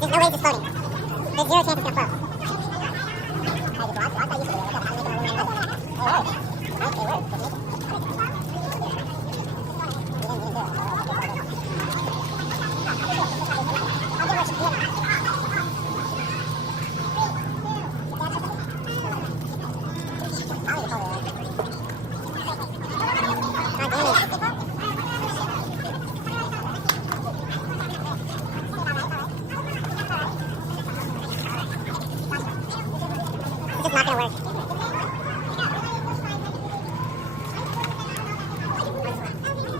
There's no way it's floating. There's zero chance it's gonna float. It's just not gonna work.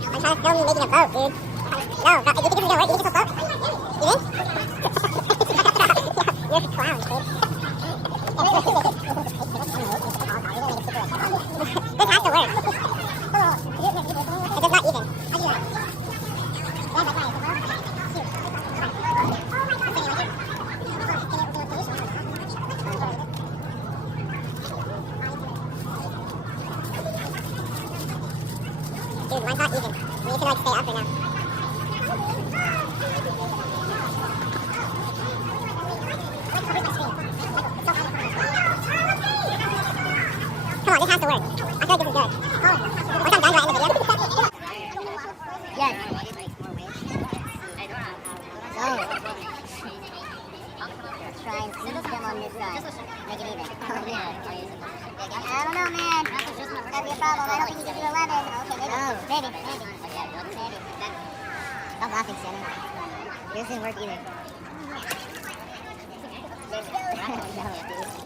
I'm trying to film you making a boat, dude. No, you think this is gonna work? You think this will float? You think? You're a clown, dude. This has to work. It does not even. Dude, mine's not even. We need to like stay up right now. Come on, this has to work. I feel like this is good. Once I'm done, do I end the video? Yes. So, try and keep them on this side. Make it even. I don't know, man. That'd be a problem. I don't think you can do 11. Okay, maybe. Maybe. Stop laughing, Shannon. Yours didn't work either.